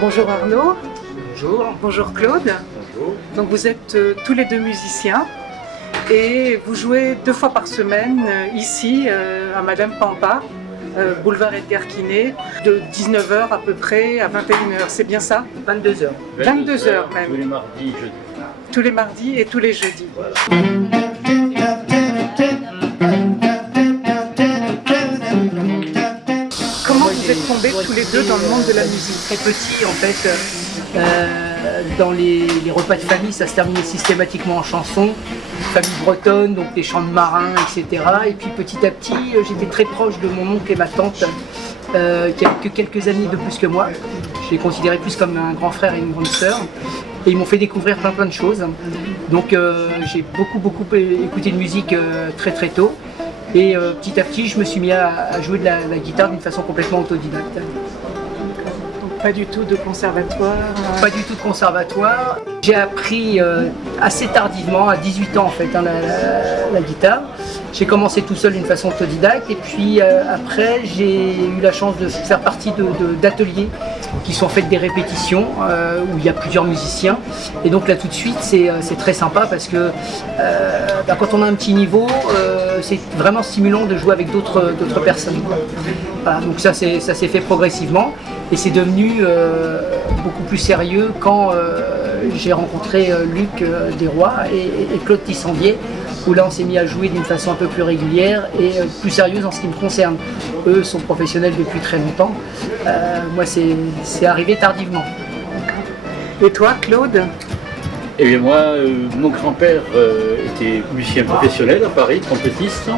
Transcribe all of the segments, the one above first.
Bonjour Arnaud. Bonjour. Bonjour Claude. Bonjour. Donc vous êtes tous les deux musiciens et vous jouez 2 fois par semaine ici à Madame Pampa, boulevard Edgar Quinet, de 19h à peu près à 21h. C'est bien ça? 22h. 22h même. Tous les mardis, jeudis. Tous les mardis et tous les jeudis. Voilà. Comment vous êtes tombés tous les deux dans le monde de la musique? Très petit en fait, dans les repas de famille, ça se terminait systématiquement en chansons, famille bretonne, donc des chants de marins, etc. Et puis petit à petit, j'étais très proche de mon oncle et ma tante, qui avaient que quelques années de plus que moi. Je les considérais plus comme un grand frère et une grande sœur. Et ils m'ont fait découvrir plein de choses. Donc j'ai beaucoup écouté de musique très tôt. Et petit à petit, je me suis mis à jouer de la guitare d'une façon complètement autodidacte. Donc pas du tout de conservatoire? Pas du tout de conservatoire. J'ai appris assez tardivement, à 18 ans en fait, la guitare. J'ai commencé tout seul d'une façon autodidacte et puis après j'ai eu la chance de faire partie d'ateliers qui sont faits des répétitions où il y a plusieurs musiciens. Et donc là tout de suite c'est très sympa parce que quand on a un petit niveau, c'est vraiment stimulant de jouer avec d'autres personnes. Voilà, donc ça s'est fait progressivement et c'est devenu beaucoup plus sérieux quand j'ai rencontré Luc Desrois et Claude Tissandier, où là on s'est mis à jouer d'une façon un peu plus régulière et plus sérieuse en ce qui me concerne. Eux sont professionnels depuis très longtemps, moi c'est arrivé tardivement. Et toi Claude? Eh bien moi, mon grand-père était musicien professionnel à Paris, trompettiste.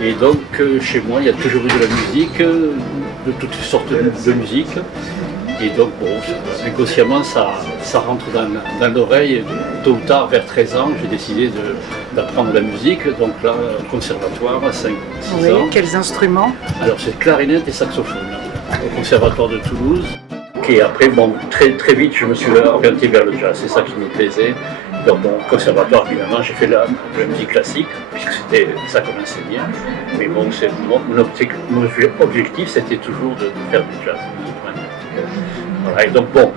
Et donc chez moi, il y a toujours eu de la musique, de toutes sortes de musique. Et donc bon, inconsciemment, ça rentre dans l'oreille. Tôt ou tard, vers 13 ans, j'ai décidé d'apprendre la musique. Donc là, au conservatoire, à 5-6 Oui, ans. quels instruments? Alors c'est clarinette et saxophone, au conservatoire de Toulouse. Et après, bon, très vite, je me suis orienté vers le jazz, c'est ça qui me plaisait. Dans mon conservatoire, évidemment, j'ai fait la musique classique, puisque c'était ça commençait bien. Mais bon, mon objectif, c'était toujours de faire du jazz. Voilà, et donc bon,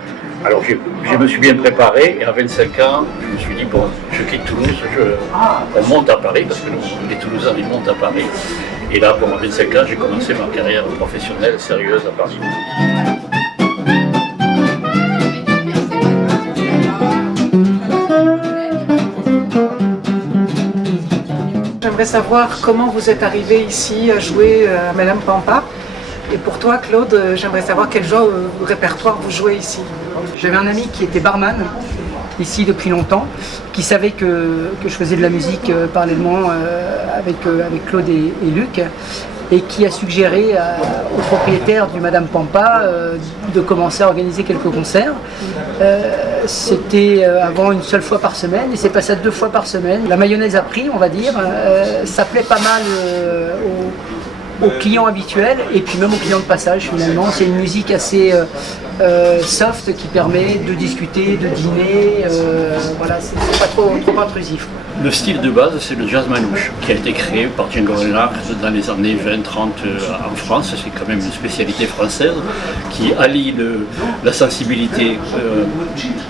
alors je me suis bien préparé, et à 25 ans, je me suis dit, bon, je quitte Toulouse, on monte à Paris, parce que nous, les Toulousains, ils montent à Paris. Et là, bon, à 25 ans, j'ai commencé ma carrière professionnelle sérieuse à Paris. J'aimerais savoir comment vous êtes arrivé ici à jouer à Madame Pampa. Et pour toi Claude, j'aimerais savoir quel genre de répertoire vous jouez ici. J'avais un ami qui était barman ici depuis longtemps, qui savait que je faisais de la musique parallèlement avec Claude et Luc, et qui a suggéré au propriétaire du Madame Pampa de commencer à organiser quelques concerts. C'était avant une seule fois par semaine et c'est passé à 2 fois par semaine. La mayonnaise a pris, on va dire, ça plaît pas mal aux clients habituels et puis même aux clients de passage finalement. C'est une musique assez soft qui permet de discuter, de dîner, voilà, c'est pas trop intrusif. Le style de base, c'est le jazz manouche, qui a été créé par Django Reinhardt dans les années 20-30 en France. C'est quand même une spécialité française qui allie la sensibilité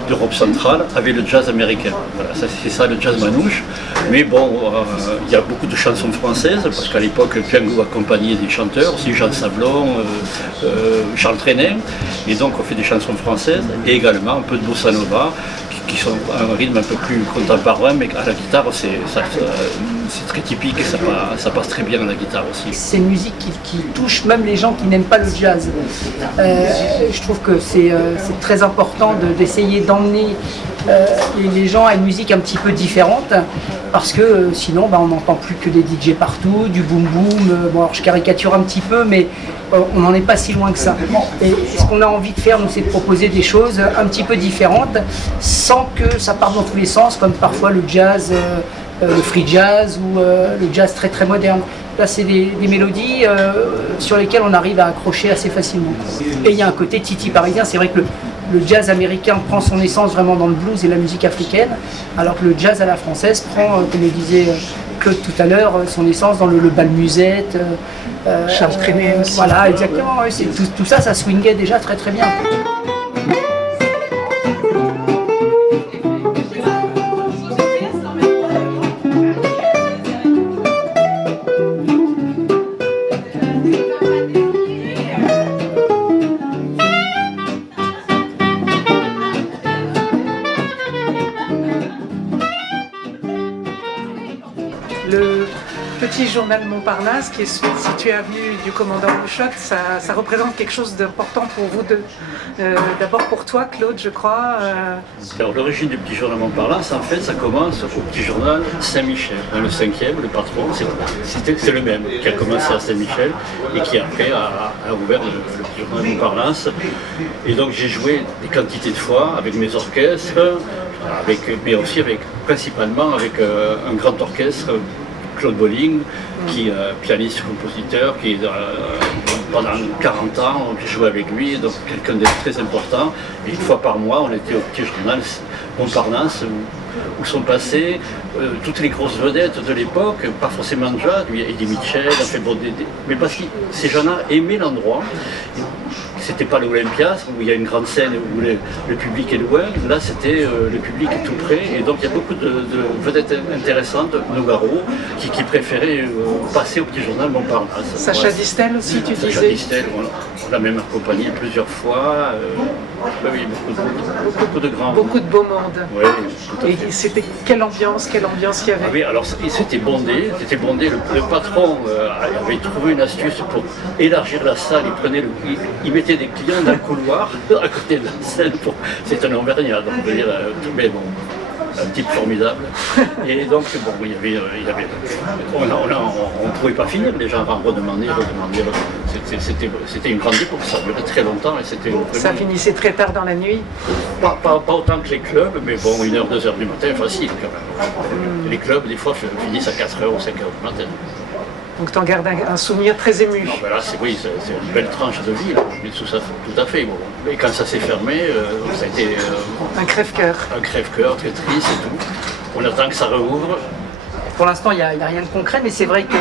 d'Europe centrale avec le jazz américain. Voilà, c'est ça le jazz manouche. Mais bon, il y a beaucoup de chansons françaises, parce qu'à l'époque, Django accompagnait des chanteurs, aussi Jean Sablon, Charles Trenet. Et donc on fait des chansons françaises et également un peu de bossa nova, qui sont à un rythme un peu plus contemporain, mais à la guitare c'est très typique et ça passe très bien à la guitare aussi. C'est une musique qui touche même les gens qui n'aiment pas le jazz. Je trouve que c'est très important d'essayer d'emmener les gens à une musique un petit peu différente, parce que sinon on n'entend plus que des DJ partout, du boom boom. Bon, alors je caricature un petit peu, mais on n'en est pas si loin que ça. Et ce qu'on a envie de faire, nous, c'est de proposer des choses un petit peu différentes, sans que ça parte dans tous les sens, comme parfois le jazz, le free jazz ou le jazz très moderne. Là, c'est des mélodies sur lesquelles on arrive à accrocher assez facilement. Et il y a un côté titi parisien. C'est vrai que le jazz américain prend son essence vraiment dans le blues et la musique africaine, alors que le jazz à la française prend, comme le disait Claude tout à l'heure, son essence dans le bal musette. Charles Trenet aussi. Voilà, exactement. Ouais, tout ça, ça swingait déjà très bien. petit journal Montparnasse qui est situé avenue du Commandant Bouchotte, ça représente quelque chose d'important pour vous deux. D'abord pour toi, Claude, je crois. Alors l'origine du petit journal Montparnasse, en fait, ça commence au petit journal Saint-Michel. Dans le 5e, le patron, c'est le même qui a commencé à Saint-Michel et qui après a ouvert le petit journal Montparnasse. Et donc j'ai joué des quantités de fois avec mes orchestres, mais aussi principalement avec un grand orchestre, Claude Bolling, qui est pianiste-compositeur, qui pendant 40 ans, j'ai joué avec lui, donc quelqu'un de très important. Et une fois par mois, on était au petit journal Montparnasse, où sont passées toutes les grosses vedettes de l'époque, pas forcément de jazz, Eddie Mitchell, mais parce que ces gens-là aimaient l'endroit. C'était pas l'Olympia, où il y a une grande scène où le public est loin. Là, c'était le public est tout près. Et donc, il y a beaucoup de vedettes intéressantes, Nougaro, qui préféraient passer au petit journal Montparnasse. Sacha Distel aussi, tu disais. Sacha Distel, on l'a même accompagné plusieurs fois. Oui, beaucoup de grands. Beaucoup de beau monde. Oui, tout à fait. Et c'était quelle ambiance il y avait? Ah oui, alors c'était bondé. Le patron avait trouvé une astuce pour élargir la salle. Il mettait des clients dans le couloir à côté de la scène. C'est un Auvergnat, donc je veux dire, mais bon, un type formidable. Et donc, bon, on ne pouvait pas finir, les gens redemandaient. C'était une grande époque, ça durait très longtemps. Et ça finissait très tard dans la nuit? Pas autant que les clubs, mais bon, 1h, 2h du matin, facile quand même. Les clubs, des fois, finissent à 4h ou 5h du matin. Donc tu en gardes un souvenir très ému. Non, ben là, c'est une belle tranche de vie, là. Tout à fait. Bon. Et quand ça s'est fermé, ça a été un crève-cœur. Un crève-cœur, très triste et tout. On attend que ça rouvre. Pour l'instant, il n'y a rien de concret, mais c'est vrai que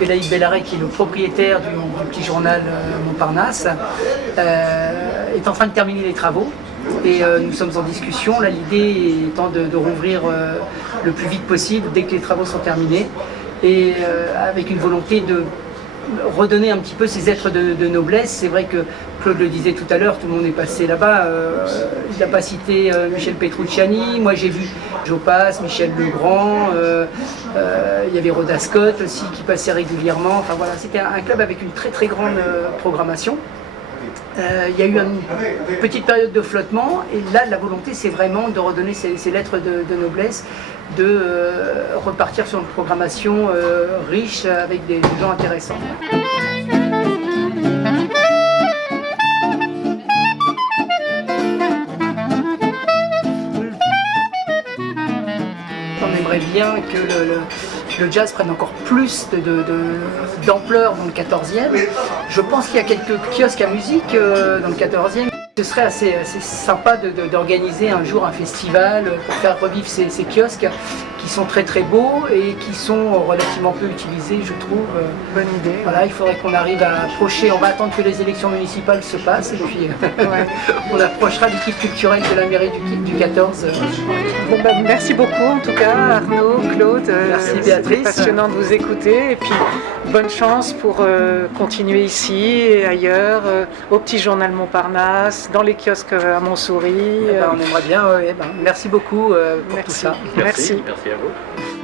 Belaïd Bellaret, qui est le propriétaire du petit journal Montparnasse, est en train de terminer les travaux. Et nous sommes en discussion. Là, l'idée étant de rouvrir le plus vite possible dès que les travaux sont terminés. Et avec une volonté de redonner un petit peu ces êtres de noblesse. C'est vrai que Claude le disait tout à l'heure, tout le monde est passé là-bas. Il n'a pas cité Michel Petrucciani, moi j'ai vu Joe Pass, Michel Legrand, il y avait Rhoda Scott aussi qui passait régulièrement. Enfin voilà, c'était un club avec une très très grande programmation. Il y a eu une petite période de flottement et là la volonté c'est vraiment de redonner ces lettres de noblesse, de repartir sur une programmation riche avec des gens intéressants. On aimerait bien que le jazz prenne encore plus d'ampleur dans le 14e. Je pense qu'il y a quelques kiosques à musique dans le 14e. Ce serait assez sympa d'organiser un jour un festival pour faire revivre ces kiosques qui sont très très beaux et qui sont relativement peu utilisés, je trouve. Bonne idée. Voilà, il faudrait qu'on arrive à approcher, on va attendre que les élections municipales se passent et puis on approchera l'équipe culturelle de la mairie du 14. Bon, bah, merci beaucoup en tout cas Arnaud, Claude. Merci Béatrice. C'est passionnant de vous écouter et puis bonne chance pour continuer ici et ailleurs, au petit journal Montparnasse, dans les kiosques à Montsouris. On aimerait bien, merci beaucoup pour tout ça. Merci à vous.